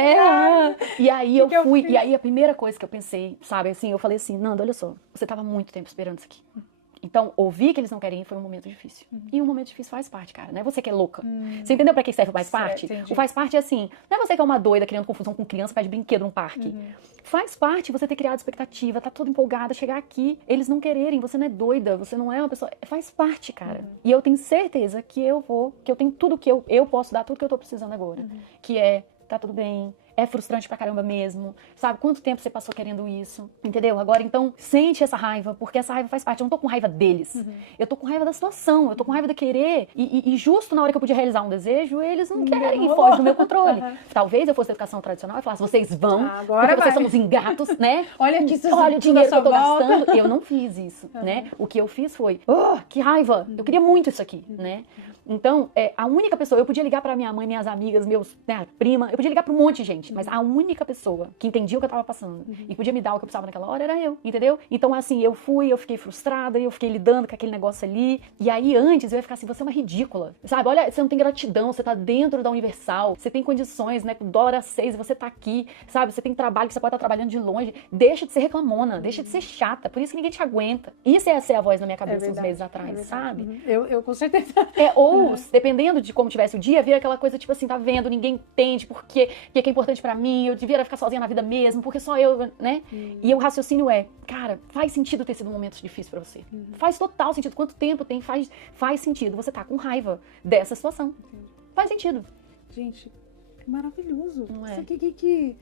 E aí eu fui, e aí a primeira coisa que eu pensei, sabe, assim, eu falei assim, Nanda, olha só, você tava muito tempo esperando isso aqui. Então, ouvir que eles não querem ir foi um momento difícil. E um momento difícil faz parte, cara. Não é você que é louca. Você entendeu pra que serve o faz parte? Entendi. O faz parte é assim, não é você que é uma doida criando confusão com criança, faz brinquedo num parque. Faz parte você ter criado expectativa, tá toda empolgada, chegar aqui, eles não quererem, você não é doida, você não é uma pessoa... Faz parte, cara. E eu tenho certeza que eu tenho tudo que eu posso dar, tudo que eu tô precisando agora. Que é, tá tudo bem... É frustrante pra caramba mesmo, sabe? Quanto tempo você passou querendo isso, entendeu? Agora, então, sente essa raiva, porque essa raiva faz parte. Eu não tô com raiva deles. Eu tô com raiva da situação, eu tô com raiva de querer. E justo na hora que eu podia realizar um desejo, eles não querem e foge do meu controle. Talvez eu fosse da educação tradicional e falasse, vocês vão, agora porque vocês são os ingratos, né? Olha o dinheiro que eu tô gastando. Eu não fiz isso, né? O que eu fiz foi, que raiva, eu queria muito isso aqui, né? Então, a única pessoa, eu podia ligar pra minha mãe, minhas amigas, minha prima, eu podia ligar pra um monte de gente, mas a única pessoa que entendia o que eu tava passando e podia me dar o que eu precisava naquela hora era eu, entendeu? Então, assim, eu fiquei frustrada, eu fiquei lidando com aquele negócio ali, e aí antes eu ia ficar assim, você é uma ridícula, sabe? Olha, você não tem gratidão, você tá dentro da Universal, você tem condições, né, com dólar a 6 e você tá aqui, sabe? Você tem trabalho que você pode estar trabalhando de longe, deixa de ser reclamona, deixa de ser chata, por isso que ninguém te aguenta. Isso ia ser a voz na minha cabeça uns meses atrás, sabe? Eu com certeza. Ou, dependendo de como tivesse o dia, vira aquela coisa tipo assim, tá vendo, ninguém entende porque que é importante pra mim, eu devia ficar sozinha na vida mesmo, porque só eu, né? E o raciocínio é, cara, faz sentido ter sido um momento difícil pra você. Faz total sentido. Quanto tempo tem, faz sentido. Você tá com raiva dessa situação. Faz sentido. Gente, que maravilhoso. Não é? Isso aqui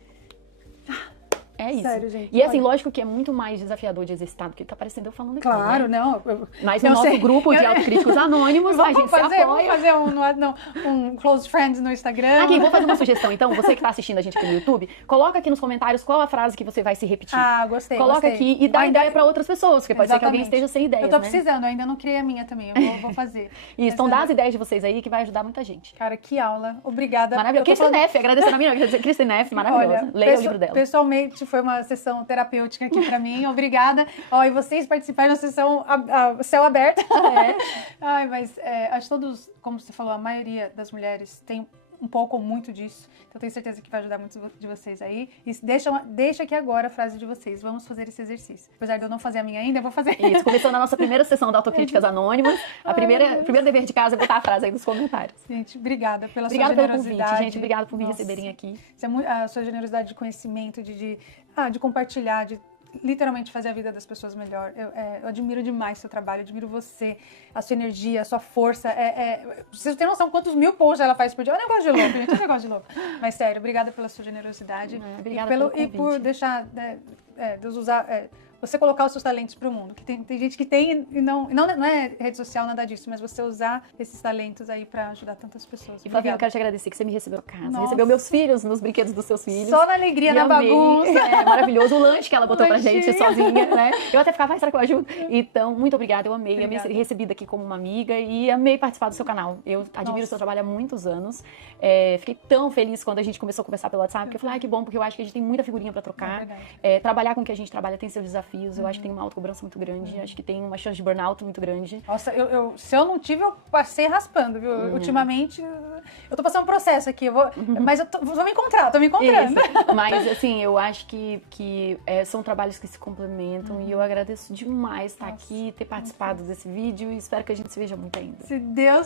É isso. Sério, gente. E assim, lógico que é muito mais desafiador de exercitar do que tá parecendo eu falando aqui. Claro, né? não. Mas no nosso grupo de autocríticos anônimos, a gente se apoia. Vamos fazer um close friends no Instagram. Aqui, vou fazer uma sugestão então. Você que tá assistindo a gente aqui no YouTube, coloca aqui nos comentários qual a frase que você vai se repetir. Gostei. Coloca aqui e dá ideia pra outras pessoas, porque pode ser que alguém esteja sem ideias, Eu tô né? precisando, eu ainda não criei a minha também. Eu vou fazer. Isso, então dá as ideias de vocês aí que vai ajudar muita gente. Cara, que aula. Obrigada. Maravilhosa. Kristen Neff, agradecendo a minha Kristen Neff, maravilhosa. Olha, leia o livro dela. Pessoalmente, foi uma sessão terapêutica aqui pra mim. Obrigada. E vocês participaram da sessão céu aberto. Ai, mas acho que todos, como você falou, a maioria das mulheres tem um pouco ou muito disso. Então, tenho certeza que vai ajudar muitos de vocês aí. E deixa aqui agora a frase de vocês. Vamos fazer esse exercício. Apesar de eu não fazer a minha ainda, eu vou fazer. Isso, começou na nossa primeira sessão de autocríticas anônimas. O primeiro dever de casa é botar a frase aí nos comentários. Gente, obrigada pela sua pelo generosidade. convite, gente. Obrigada por me receberem aqui. A sua generosidade de conhecimento, de compartilhar, de literalmente fazer a vida das pessoas melhor. Eu admiro demais o seu trabalho, admiro você, a sua energia, a sua força. Vocês têm noção quantos 1000 posts ela faz por dia? É um negócio de louco, gente, é um negócio de louco. Mas sério, obrigada pela sua generosidade. Obrigada pelo convite. E por deixar Deus usar... você colocar os seus talentos pro mundo. Que tem gente que tem e não é rede social, nada disso, mas você usar esses talentos aí pra ajudar tantas pessoas. E Flavinha, eu quero te agradecer que você me recebeu em casa. Recebeu meus filhos nos brinquedos dos seus filhos. Só na alegria, na bagunça. Maravilhoso. O lanche que ela botou pra gente sozinha, né? Eu até ficava, será que eu ajudo? Então, muito obrigada, eu amei. Amei ser recebida aqui como uma amiga e amei participar do seu canal. Eu admiro o seu trabalho há muitos anos. Fiquei tão feliz quando a gente começou a conversar pelo WhatsApp, porque eu falei, que bom, porque eu acho que a gente tem muita figurinha pra trocar. Trabalhar com o que a gente trabalha tem seus desafios. Eu acho que tem uma autocobrança muito grande, acho que tem uma chance de burnout muito grande. Nossa, se eu não tive, eu passei raspando, viu? Ultimamente, eu tô passando um processo aqui, mas eu tô me encontrando. Isso. Mas, assim, eu acho que são trabalhos que se complementam e eu agradeço demais estar aqui, ter participado desse vídeo e espero que a gente se veja muito ainda. Se Deus